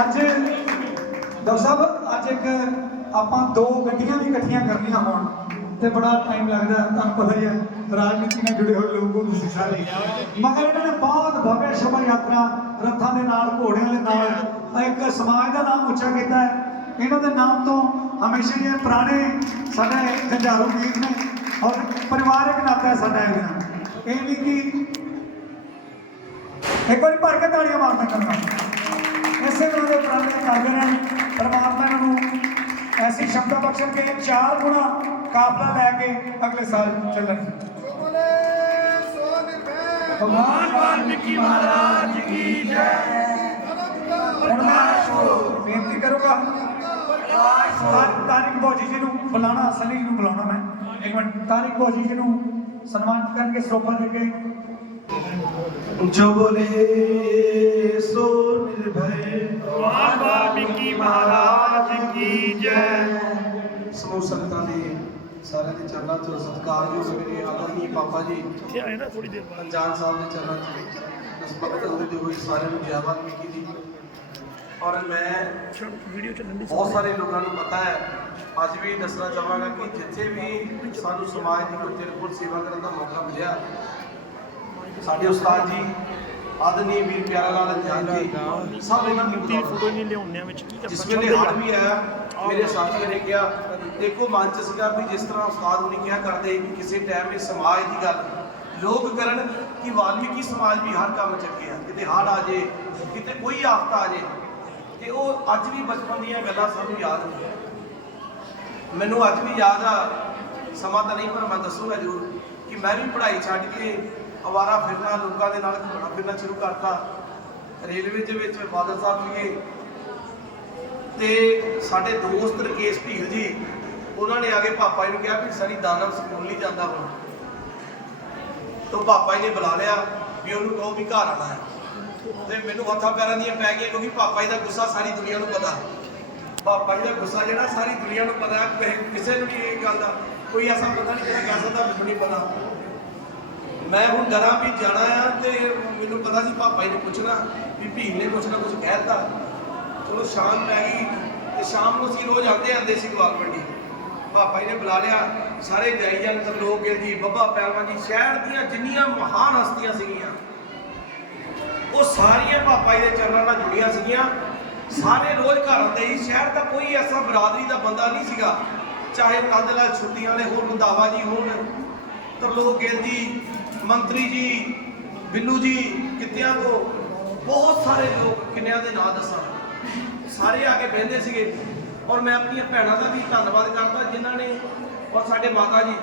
ਅੱਜ ਡਾਕਟਰ ਸਾਹਿਬ ਅੱਜ ਇੱਕ ਆਪਾਂ ਦੋ ਗੱਡੀਆਂ ਵੀ ਇਕੱਠੀਆਂ ਕਰਨੀਆਂ ਹੋਣ ਤੇ ਬੜਾ ਟਾਈਮ ਲੱਗਦਾ ਹੈ, ਤੁਹਾਨੂੰ ਪਤਾ ਹੀ ਹੈ ਰਾਜਨੀਤੀ ਨਾਲ ਜੁੜੇ ਹੋਏ ਲੋਕ ਹੋ ਤੁਸੀਂ ਸਾਰੇ ਮਗਰ ਇਹਨਾਂ ਨੇ ਬਹੁਤ ਭਵਯ ਸ਼ੋਭਾ ਯਾਤਰਾ ਰੱਥਾਂ ਦੇ ਨਾਲ ਘੋੜਿਆਂ ਦੇ ਨਾਲ ਇੱਕ ਸਮਾਜ ਦਾ ਨਾਮ ਉੱਚਾ ਕੀਤਾ ਹੈ। ਇਹਨਾਂ ਦੇ ਨਾਮ ਤੋਂ ਹਮੇਸ਼ਾ ਹੀ ਪੁਰਾਣੇ ਸਾਡੇ ਜੰਜਾਰੂ ਵੀਰ ਨੇ ਔਰ ਪਰਿਵਾਰਕ ਨਾਤਾ ਹੈ ਸਾਡਾ ਇਹਦੇ ਇਹ ਨਹੀਂ ਕਿ ਇੱਕ ਵਾਰੀ ਭਰ ਕੇ ਤਾੜੀਆਂ ਮਾਰਨਾ ਕਰਨਾ। ਇਸੇ ਤਰ੍ਹਾਂ ਦੇ ਉਪਰਾਲੇ ਕਰਦੇ ਰਹਿਣ ਪਰਮਾਤਮਾ ਇਹਨਾਂ ਨੂੰ ਐਸੀ ਸ਼ਬਦਾਂ ਬਖਸ਼ਣ ਕੇ ਚਾਰ ਗੁਣਾ ਕਾਫਲਾ ਲੈ ਕੇ ਅਗਲੇ ਸਾਲ ਚੱਲਣ। ਭਗਵਾਨ ਵਾਲਮੀਕੀ ਮਹਾਰਾਜ ਕੀ ਜੈ। ਹੁਣ ਮੈਂ ਬੇਨਤੀ ਕਰੂੰਗਾ ਤਾਰ- ਤਾਰਿਕ ਬੋਜੀ ਜੀ ਨੂੰ ਬੁਲਾਣਾ ਸਨੀ ਨੂੰ ਬੁਲਾਉਣਾ ਮੈਂ। ਇੱਕ ਮਿੰਟ ਤਾਰਿਕ ਬੋਜੀ ਜੀ ਨੂੰ ਸਨਮਾਨਿਤ ਕਰਕੇ ਸਰੋਪਾ ਦੇ ਕੇ जो बोले सो निर्भय ਭਗਵਾਨ ਵਾਲਮੀਕੀ ਮਹਾਰਾਜ ਕੀ ਜੈ ਸਮੂਹ ਸੰਗਤਾਂ ਦੇ ਸਾਰਿਆਂ ਦੇ ਚਰਨਾਂ 'ਚ ਸਤਿਕਾਰਯੋਗ ਮੇਰੇ ਆਦਰਨੀ ਪਾਪਾ ਜੀ ਇੱਥੇ ਆਏ ਨਾ ਥੋੜੀ ਦੇਰ ਬਾਅਦ ਅਨਜਾਨ ਸਾਹਿਬ ਦੇ ਚਰਨਾਂ 'ਚ ਨਸਬਤ ਹੁੰਦੇ ਹੋਏ ਸਾਰਿਆਂ ਨੂੰ ਜੈ ਵਾਲਮੀਕੀ ਦੀ ਔਰ ਮੈਂ ਵੀਡੀਓ ਚੱਲਣ ਦੀ ਬਹੁਤ ਸਾਰੇ ਲੋਕਾਂ ਨੂੰ ਪਤਾ ਹੈ ਅੱਜ ਵੀ ਦੱਸਣਾ ਚਾਹਾਂਗਾ ਕਿ ਜਿੱਥੇ ਵੀ ਸਾਨੂੰ ਸਮਾਜ ਦੀ ਕੋਈ ਤਿਰਪੁਰ ਸੇਵਾ ਕਰਨ ਦਾ ਮੌਕਾ ਮਿਲਿਆ ਸਾਡੇ ਉਸਤਾਦ ਜੀ ਆਦਰਨੀ ਵੀਰ ਪਿਆਰਾ ਲਾਲ ਧਿਆਨ ਜੀ। ਸਭ ਇਹਨਾਂ ਦੀ ਤੀ ਫੋਟੋ ਨਹੀਂ ਲਿਆਉਂਦੇ ਵਿੱਚ ਕੀ ਜਿਸ ਵੇਲੇ ਹੜ ਵੀ ਆਇਆ ਮੇਰੇ ਸਾਥੀਆਂ ਨੇ ਕਿਹਾ ਦੇਖੋ ਮਨ ਚ ਸੀਗਾ ਵੀ ਜਿਸ ਤਰ੍ਹਾਂ ਉਸਤਾਦ ਹੁਣੀ ਕਿਹਾ ਕਰਦੇ ਕਿ ਕਿਸੇ ਟਾਈਮ ਇਹ ਸਮਾਜ ਦੀ ਗੱਲ ਲੋਕ ਕਰਨ ਕਿ ਵਾਲਮੀਕੀ ਸਮਾਜ ਵੀ ਹਰ ਕੰਮ ਚ ਅੱਗੇ ਆ ਕਿਤੇ ਹੜ ਆ ਜੇ ਕਿਤੇ ਕੋਈ ਆਫਤ ਆ ਜੇ। ਤੇ ਉਹ ਅੱਜ ਵੀ ਬਚਪਨ ਦੀਆਂ ਗੱਲਾਂ ਸਾਨੂੰ ਯਾਦ ਨੇ। ਮੈਨੂੰ ਅੱਜ ਵੀ ਯਾਦ ਆ ਸਮਾਂ ਤਾਂ ਨਹੀਂ ਪਰ ਮੈਂ ਦੱਸੂਗਾ ਜ਼ਰੂਰ ਕਿ ਮੈਂ ਵੀ ਪੜ੍ਹਾਈ ਛੱਡ ਕੇ ਅਵਾਰਾ ਫਿਰਨਾ, ਲੋਕਾਂ ਦੇ ਨਾਲ ਘੁੰਮਣਾ ਫਿਰਨਾ ਸ਼ੁਰੂ ਕਰਤਾ। ਰੇਲਵੇ ਦੇ ਵਿੱਚ ਫਾਦਰ ਸਾਹਿਬ ਸੀਗੇ। ਤੇ ਸਾਡੇ ਦੋਸਤ ਰਕੇਸ਼ ਢੀਲ ਜੀ, ਉਹਨਾਂ ਨੇ ਆ ਕੇ ਪਾਪਾ ਜੀ ਨੂੰ ਕਿਹਾ ਵੀ ਸਰੀ ਦਾਨਵ ਸਕੂਲ ਨਹੀਂ ਜਾਂਦਾ ਹੁਣ। ਤਾਂ ਪਾਪਾ ਜੀ ਨੇ ਬੁਲਾ ਲਿਆ ਵੀ ਉਹਨੂੰ ਕਹੋ ਵੀ ਘਰ ਆਣਾ ਹੈ। ਤੇ ਮੈਨੂੰ ਹੱਥਾਂ ਪੈਰਾਂ ਦੀਆਂ ਪੈ ਗਈਆਂ ਕਿਉਂਕਿ ਪਾਪਾ ਜੀ ਦਾ ਗੁੱਸਾ ਸਾਰੀ ਦੁਨੀਆ ਨੂੰ ਪਤਾ। ਪਾਪਾ ਜੀ ਦਾ ਗੁੱਸਾ ਜਿਹੜਾ ਸਾਰੀ ਦੁਨੀਆ ਨੂੰ ਪਤਾ ਕਿਸੇ- ਨੂੰ ਨਹੀਂ ਇਹ ਗੱਲ ਦਾ ਕੋਈ ਐਸਾ ਪਤਾ ਨਹੀਂ ਜਿਹੜਾ ਕਰ ਸਕਦਾ, ਮੈਨੂੰ ਨਹੀਂ ਪਤਾ। ਮੈਂ ਹੁਣ ਡਰਾਂ ਵੀ ਜਾਣਾ ਆ ਤੇ ਮੈਨੂੰ ਪਤਾ ਸੀ ਪਾਪਾ ਜੀ ਨੇ ਪੁੱਛਣਾ ਵੀ ਭੀਮ ਨੇ ਕੁਛ ਨਾ ਕੁਛ ਕਹਿਤਾ। ਚਲੋ ਸ਼ਾਮ ਪੈ ਗਈ ਤੇ ਸ਼ਾਮ ਨੂੰ ਅਸੀਂ ਰੋਜ਼ ਆਉਂਦੇ ਆਉਂਦੇ ਸੀ ਗਵਾਲ ਮੰਡੀ। ਪਾਪਾ ਜੀ ਨੇ ਬੁਲਾ ਲਿਆ, ਸਾਰੇ ਜਾਈ ਜਾਨ ਤਰਲੋਕ ਗਿਲ ਜੀ ਬੱਬਾ ਪਹਿਲਵਾਨ ਜੀ, ਸ਼ਹਿਰ ਦੀਆਂ ਜਿੰਨੀਆਂ ਮਹਾਨ ਹਸਤੀਆਂ ਸੀਗੀਆਂ, ਉਹ ਸਾਰੀਆਂ ਪਾਪਾ ਜੀ ਦੇ ਚਰਨਾਂ ਨਾਲ ਜੁੜੀਆਂ ਸੀਗੀਆਂ। ਸਾਰੇ ਰੋਜ਼ ਘਰ ਆਉਂਦੇ ਸੀ, ਸ਼ਹਿਰ ਦਾ ਕੋਈ ਐਸਾ ਬਰਾਦਰੀ ਦਾ ਬੰਦਾ ਨਹੀਂ ਸੀਗਾ, ਚਾਹੇ ਨੰਦ ਲਾਲ ਛੁੱਟੀਆਂ ਵਾਲੇ ਹੋਣ, ਰੰਧਾਵਾ ਜੀ ਹੋਣ ਤਰਲੋਕ ਗਿੱਲ ਜੀ ਮੰਤਰੀ ਜੀ, ਬਿੱਲੂ ਜੀ, ਕਿਤਿਆਂ ਤੋਂ ਬਹੁਤ ਸਾਰੇ ਲੋਕ ਕਿੰਨਿਆਂ ਦੇ ਨਾਂ ਦੱਸਾਂ। ਸਾਰੇ ਆ ਕੇ ਬਹਿੰਦੇ ਸੀਗੇ ਔਰ ਮੈਂ ਆਪਣੀਆਂ ਭੈਣਾਂ ਦਾ ਵੀ ਧੰਨਵਾਦ ਕਰਦਾ ਜਿਨ੍ਹਾਂ ਨੇ ਔਰ ਸਾਡੇ ਮਾਤਾ ਜੀ।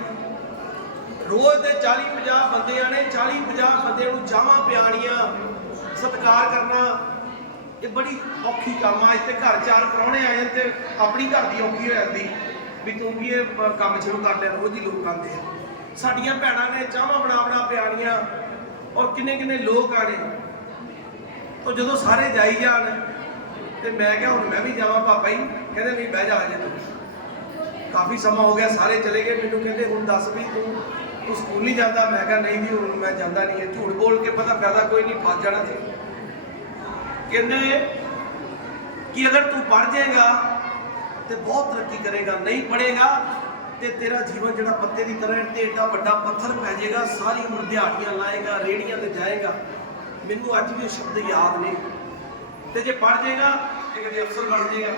ਰੋਜ਼ ਦੇ 40 50 ਬੰਦਿਆਂ ਨੇ 40 50 ਬੰਦਿਆਂ ਨੂੰ ਜਾਵਾਂ ਪਿਆਣੀਆਂ ਸਤਿਕਾਰ ਕਰਨਾ, ਇਹ ਬੜੀ ਔਖੀ ਕੰਮ ਆ। ਇੱਥੇ ਘਰ ਚਾਰ ਪ੍ਰਾਹੁਣੇ ਆਏ ਤੇ ਆਪਣੀ ਘਰ ਦੀ ਔਖੀ ਹੋ ਜਾਂਦੀ ਵੀ ਤੂੰ ਵੀ ਇਹ ਕੰਮ ਸ਼ੁਰੂ ਕਰ ਲਿਆ ਰੋਜ਼ ਹੀ ਲੋਕ ਆਉਂਦੇ ਆ। ਸਾਡੀਆਂ ਭੈਣਾਂ ਨੇ ਚਾਹਾਂ ਬਣਾ ਬਣਾ ਪਿਆਣੀਆਂ ਔਰ ਕਿੰਨੇ ਕਿੰਨੇ ਲੋਕ ਆਣੇ ਤਾਂ ਜਦੋਂ ਸਾਰੇ ਜਾਈ ਜਾਣ ਤੇ ਮੈਂ ਕਿਹਾ, ਹੁਣ ਮੈਂ ਵੀ ਜਾਵਾਂ ਪਾਪਾ ਜੀ। ਕਹਿੰਦੇ, ਨਹੀਂ, ਬਹਿ ਜਾ ਅਜੇ ਤੂੰ। ਕਾਫੀ ਸਮਾਂ ਹੋ ਗਿਆ, ਸਾਰੇ ਚਲੇ ਗਏ। ਮੈਨੂੰ ਕਹਿੰਦੇ, ਹੁਣ ਦੱਸ ਵੀ ਤੂੰ ਤੂੰ ਸਕੂਲ ਨਹੀਂ ਜਾਂਦਾ? ਮੈਂ ਕਿਹਾ, ਨਹੀਂ ਜੀ, ਹੁਣ ਮੈਂ ਜਾਂਦਾ ਨਹੀਂ ਹੈ। ਝੂਠ ਬੋਲ ਕੇ ਪਤਾ ਫਾਇਦਾ ਕੋਈ ਨਹੀਂ, ਫਸ ਜਾਣਾ ਸੀ। ਕਹਿੰਦੇ, ਕਿ ਅਗਰ ਤੂੰ ਪੜ ਜਾਏਗਾ ਤੇ ਬਹੁਤ ਤਰੱਕੀ ਕਰੇਗਾ, ਨਹੀਂ ਪੜੇਗਾ ਤੇ ਤੇਰਾ ਜੀਵਨ ਜਿਹੜਾ ਪੱਤੇ ਦੀ ਤਰ੍ਹਾਂ ਤੇ ਏਡਾ ਵੱਡਾ ਪੱਥਰ ਪੈ ਜਾਏਗਾ, ਸਾਰੀ ਉਮਰ ਦਿਹਾੜੀਆਂ ਲਾਏਗਾ, ਰੇੜੀਆਂ ਤੇ ਜਾਏਗਾ। ਮੈਨੂੰ ਅੱਜ ਵੀ ਉਹ ਸ਼ਬਦ ਯਾਦ ਨੇ। ਤੇ ਜੇ ਪੜ ਜਾਏਗਾ, ਤੇ ਕਦੇ ਅਫਸਰ ਬਣ ਜਾਏਗਾ।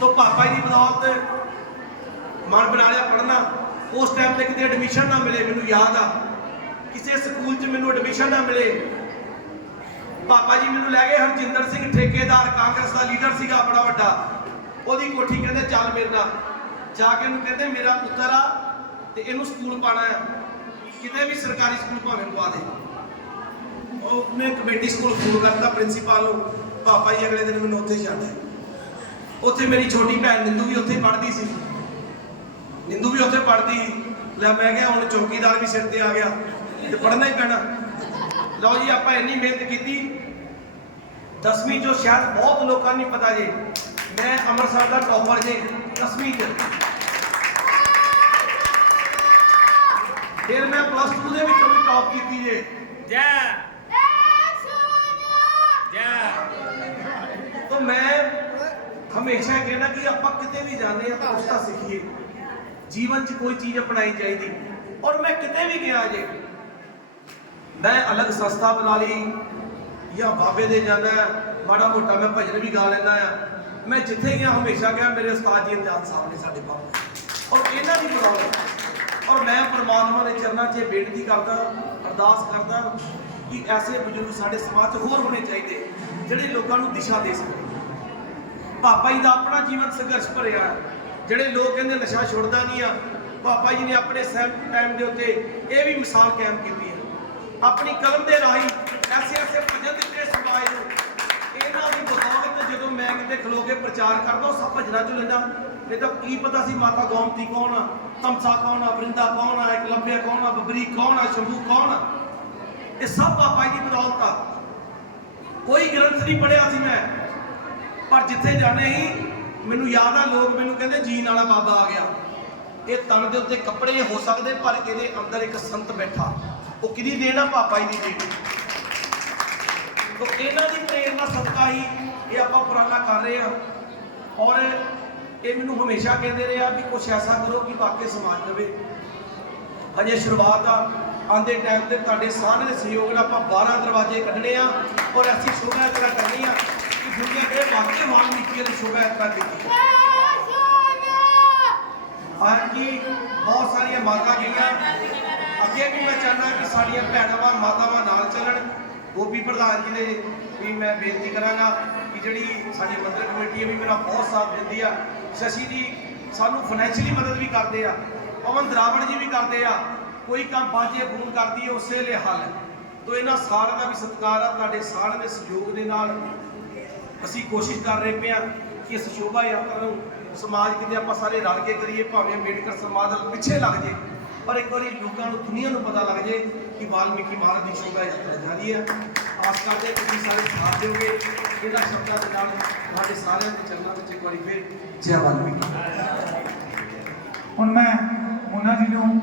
ਤੋ ਪਾਪਾ ਜੀ ਦੀ ਬਦੌਲਤ ਮਨ ਬਣਾ ਲਿਆ ਪੜਨਾ ਉਸ ਟਾਈਮ ਤੇ ਕਿਤੇ ਐਡਮਿਸ਼ਨ ਨਾ ਮਿਲੇ, ਮੈਨੂੰ ਯਾਦ ਆ। ਕਿਸੇ ਸਕੂਲ 'ਚ ਮੈਨੂੰ ਐਡਮਿਸ਼ਨ ਨਾ ਮਿਲੇ। ਪਾਪਾ ਜੀ ਮੈਨੂੰ ਲੈ ਗਏ, ਹਰਜਿੰਦਰ ਸਿੰਘ ਠੇਕੇਦਾਰ, ਕਾਂਗਰਸ ਦਾ ਲੀਡਰ ਸੀਗਾ, ਬੜਾ ਵੱਡਾ। ਉਹਦੀ ਕੋਠੀ ਕਹਿੰਦੇ, ਚੱਲ ਮੇਰੇ ਨਾਲ। ਜਾ ਕੇ ਉਹਨੂੰ ਕਹਿੰਦੇ, ਮੇਰਾ ਪੁੱਤਰ ਆ ਤੇ ਇਹਨੂੰ ਸਕੂਲ ਪਾਣਾ ਆ। ਕਿਤੇ ਵੀ ਸਰਕਾਰੀ ਸਕੂਲ ਭਾਵੇਂ ਪਵਾ ਦੇ। ਉਹ ਮੈਂ ਕਮੇਟੀ ਸਕੂਲ ਫੋਨ ਕਰਤਾ ਪ੍ਰਿੰਸੀਪਲ ਨੂੰ। ਪਾਪਾ ਜੀ, ਅਗਲੇ ਦਿਨ ਮੈਨੂੰ ਉੱਥੇ ਛੱਡ ਉੱਥੇ ਮੇਰੀ ਛੋਟੀ ਭੈਣ ਨਿੰਦੂ ਵੀ ਉੱਥੇ ਪੜ੍ਹਦੀ ਸੀ। ਨਿੰਦੂ ਵੀ ਉੱਥੇ ਪੜ੍ਹਦੀ ਲੈ, ਮੈਂ ਕਿਹਾ, ਹੁਣ ਚੌਕੀਦਾਰ ਵੀ ਸਿਰ ਤੇ ਆ ਗਿਆ ਤੇ ਪੜ੍ਹਨਾ ਹੀ ਪੈਣਾ। ਲਓ ਜੀ, ਆਪਾਂ ਇੰਨੀ ਮਿਹਨਤ ਕੀਤੀ। ਦਸਵੀਂ ਚੋਂ ਸ਼ਾਇਦ ਬਹੁਤ ਲੋਕਾਂ ਨੂੰ ਪਤਾ ਜੇ। ਮੈਂ ਅੰਮ੍ਰਿਤਸਰ ਦਾ ਟੌਪਰ ਜੇ, ਦਸਵੀਂ ਚ। ਫਿਰ ਮੈਂ ਪਲੱਸ 2 ਦੇ ਵਿੱਚੋਂ ਵੀ ਟੌਪ ਕੀਤੀ ਜੇ। ਜੈ। ਮੈਂ ਹਮੇਸ਼ਾ ਕਹਿਣਾ ਕਿ ਆਪਾਂ ਕਿਤੇ ਵੀ ਜਾਂਦੇ ਆ ਤਾਂ ਉਸ ਦਾ ਸਿੱਖੀਏ। ਜੀਵਨ 'ਚ ਕੋਈ ਚੀਜ਼ ਅਪਣਾਈ ਚਾਹੀਦੀ। ਔਰ ਮੈਂ ਕਿਤੇ ਵੀ ਗਿਆ ਜੇ ਮੈਂ ਅਲੱਗ ਸੰਸਥਾ ਬਣਾ ਲਈ ਜਾਂ ਬਾਬੇ ਦੇ ਜਾਣਾ ਹੈ, ਮਾੜਾ ਮੋਟਾ ਮੈਂ ਭਜਨ ਵੀ ਗਾ ਲੈਂਦਾ ਆ ਮੈਂ ਜਿੱਥੇ ਗਿਆ ਹਮੇਸ਼ਾ ਕਿਹਾ ਮੇਰੇ ਉਸਤਾਦ ਜੀ ਇਮਤਿਆਜ਼ ਸਾਹਿਬ ਨੇ ਸਾਡੇ ਬਾਬਾ। ਔਰ ਇਹਨਾਂ ਦੀ ਬਦੌਲਤ ਔਰ ਮੈਂ ਪਰਮਾਤਮਾ ਦੇ ਚਰਨਾਂ 'ਚ ਬੇਨਤੀ ਕਰਦਾ, ਅਰਦਾਸ ਕਰਦਾ ਕਿ ਐਸੇ ਬਜ਼ੁਰਗ ਸਾਡੇ ਸਮਾਜ 'ਚ ਹੋਰ ਹੋਣੇ ਚਾਹੀਦੇ, ਜਿਹੜੇ ਲੋਕਾਂ ਨੂੰ ਦਿਸ਼ਾ ਦੇ ਸਕਣ। ਪਾਪਾ ਜੀ ਦਾ ਆਪਣਾ ਜੀਵਨ ਸੰਘਰਸ਼ ਭਰਿਆ ਹੈ। ਜਿਹੜੇ ਲੋਕ ਕਹਿੰਦੇ ਨਸ਼ਾ ਛੁੱਟਦਾ ਨਹੀਂ ਆ, ਪਾਪਾ ਜੀ ਨੇ ਆਪਣੇ ਸੈਲਫ ਟਾਈਮ ਦੇ ਉੱਤੇ ਇਹ ਵੀ ਮਿਸਾਲ ਕਾਇਮ ਕੀਤੀ ਹੈ। ਆਪਣੀ ਕਲਮ ਦੇ ਰਾਹੀਂ ਐਸੇ ਐਸੇ ਭਜਨ ਦਿੱਤੇ ਸਮਾਜ ਨੂੰ। ਇਹਨਾਂ ਦੀ ਬਦੌਲਤ ਜਦੋਂ ਮੈਂ ਕਿਤੇ ਖਲੋ ਕੇ ਪ੍ਰਚਾਰ ਕਰਦਾ, ਉਹ ਸਭ ਭਜਨਾਂ ਚੋਂ ਲੈਂਦਾ। ਨਹੀਂ ਤਾਂ ਕੀ ਪਤਾ ਸੀ ਮਾਤਾ ਗੋਮਤੀ ਕੌਣ ਆ? ਤਮਸਾ ਕੌਣ ਆ? ਬ੍ਰਿੰਦਾ ਕੌਣ ਆ? ਇਕਲਵਿਆ ਕੌਣ ਆ? ਬਬਰੀ ਕੌਣ ਆ? ਸ਼ੰਭੂ ਕੌਣ ਆ? ਇਹ ਸਭ ਪਾਪਾ ਜੀ ਦੀ ਬਦੌਲਤ ਆ। ਕੋਈ ਗ੍ਰੰਥ ਨਹੀਂ ਪੜਿਆ ਸੀ ਮੈਂ। ਪਰ ਜਿੱਥੇ ਜਾਣੇ ਹੀ ਮੈਨੂੰ ਯਾਦ ਆ, ਲੋਕ ਮੈਨੂੰ ਕਹਿੰਦੇ ਜੀਨ ਵਾਲਾ ਬਾਬਾ ਆ ਗਿਆ। ਇਹ ਤਨ ਦੇ ਉੱਤੇ ਕੱਪੜੇ ਹੋ ਸਕਦੇ, ਪਰ ਇਹਦੇ ਅੰਦਰ ਇੱਕ ਸੰਤ ਬੈਠਾ। ਉਹ ਕਿਹਦੀ ਦੇਣਾ ਪਾਪਾ ਜੀ ਦੀ ਦੇਣ। ਤੋ ਇਹਨਾਂ ਦੀ ਪ੍ਰੇਰਨਾ ਸਦਕਾ ਹੀ ਇਹ ਆਪਾਂ ਪੁਰਾਣਾ ਕਰ ਰਹੇ ਆ। ਔਰ ਇਹ ਮੈਨੂੰ ਹਮੇਸ਼ਾ ਕਹਿੰਦੇ ਰਹੇ ਆ ਵੀ ਕੁਛ ਐਸਾ ਕਰੋ ਕਿ ਬਾਕੀ ਸਮਾਜ ਲਵੇ ਹਜੇ ਸ਼ੁਰੂਆਤ ਆ, ਆਂਦੇ ਟਾਈਮ ਤੇ ਤੁਹਾਡੇ ਸਾਰਿਆਂ ਦੇ ਸਹਿਯੋਗ ਨਾਲ ਆਪਾਂ 12 ਦਰਵਾਜ਼ੇ ਕੱਢਣੇ ਆ ਔਰ ਅਸੀਂ ਸ਼ੋਭਾ ਯਾਤਰਾ ਕਰਨੀ ਆ ਕਿ ਦੁਨੀਆ ਦੇ ਵਾਕਈ ਵਾਲਮੀਕੀ ਦੀ ਸ਼ੋਭਾ ਯਾਤਰਾ ਕੀਤੀ ਹਾਂਜੀ, ਬਹੁਤ ਸਾਰੀਆਂ ਮਾਤਾ ਗਈਆਂ। ਅੱਗੇ ਵੀ ਮੈਂ ਚਾਹੁੰਦਾ ਕਿ ਸਾਡੀਆਂ ਭੈਣਾਂ ਮਾਤਾਵਾਂ ਨਾਲ ਚੱਲਣ। ਗੋਪੀ ਪ੍ਰਧਾਨ ਜੀ ਨੇ ਵੀ ਮੈਂ ਬੇਨਤੀ ਕਰਾਂਗਾ ਕਿ ਜਿਹੜੀ ਸਾਡੀ ਮੰਦਰ ਕਮੇਟੀ ਹੈ ਵੀ ਮੇਰਾ ਬਹੁਤ ਸਾਥ ਦਿੰਦੀ ਆ। ਸ਼ਸ਼ੀ ਜੀ, ਸਾਨੂੰ ਫਾਈਨੈਂਸ਼ੀਅਲੀ ਮਦਦ ਵੀ ਕਰਦੇ ਆ, ਪਵਨ ਦਰਾਵਣ ਜੀ ਵੀ ਕਰਦੇ ਆ, ਕੋਈ ਕੰਮ ਬਾਜੇ ਫੋਨ ਕਰਦੀ ਹੈ ਉਸੇ ਲਈ ਹੱਲ। ਤੋ ਇਹਨਾਂ ਸਾਰਿਆਂ ਦਾ ਵੀ ਸਤਿਕਾਰ ਆ, ਤੁਹਾਡੇ ਸਾਰਿਆਂ ਦੇ ਸਹਿਯੋਗ ਦੇ ਨਾਲ ਅਸੀਂ ਕੋਸ਼ਿਸ਼ ਕਰ ਰਹੇ ਪਿਆ ਕਿ ਇਸ ਸ਼ੋਭਾ ਯਾਤਰਾ ਨੂੰ ਸਮਾਜ ਕਿਤੇ ਆਪਾਂ ਸਾਰੇ ਰਲ ਕੇ ਕਰੀਏ, ਭਾਵੇਂ ਅੰਬੇਡਕਰ ਸਮਾਜ ਨਾਲ ਪਿੱਛੇ ਲੱਗ ਜੇ, ਪਰ ਇੱਕ ਵਾਰੀ ਲੋਕਾਂ ਨੂੰ, ਦੁਨੀਆ ਨੂੰ ਪਤਾ ਲੱਗ ਜੇ ਕਿ ਵਾਲਮੀਕੀ ਮਹਾਰਾਜ ਦੀ ਸ਼ੋਭਾ ਯਾਤਰਾ ਜਾਰੀ ਹੈ ਆਸ ਕਰਦੇ ਤੁਸੀਂ ਸਾਰੇ ਸਾਥ ਦਿਓਗੇ ਇਹਨਾਂ ਸ਼ਬਦਾਂ ਦੇ ਨਾਲ ਤੁਹਾਡੇ ਸਾਰਿਆਂ ਦੇ ਚਰਨਾਂ ਵਿੱਚ ਇੱਕ ਵਾਰੀ ਫਿਰ ਜੈ ਵਾਲਮੀਕੀ ਹੁਣ ਮੈਂ ਉਹਨਾਂ ਜੀ ਨੂੰ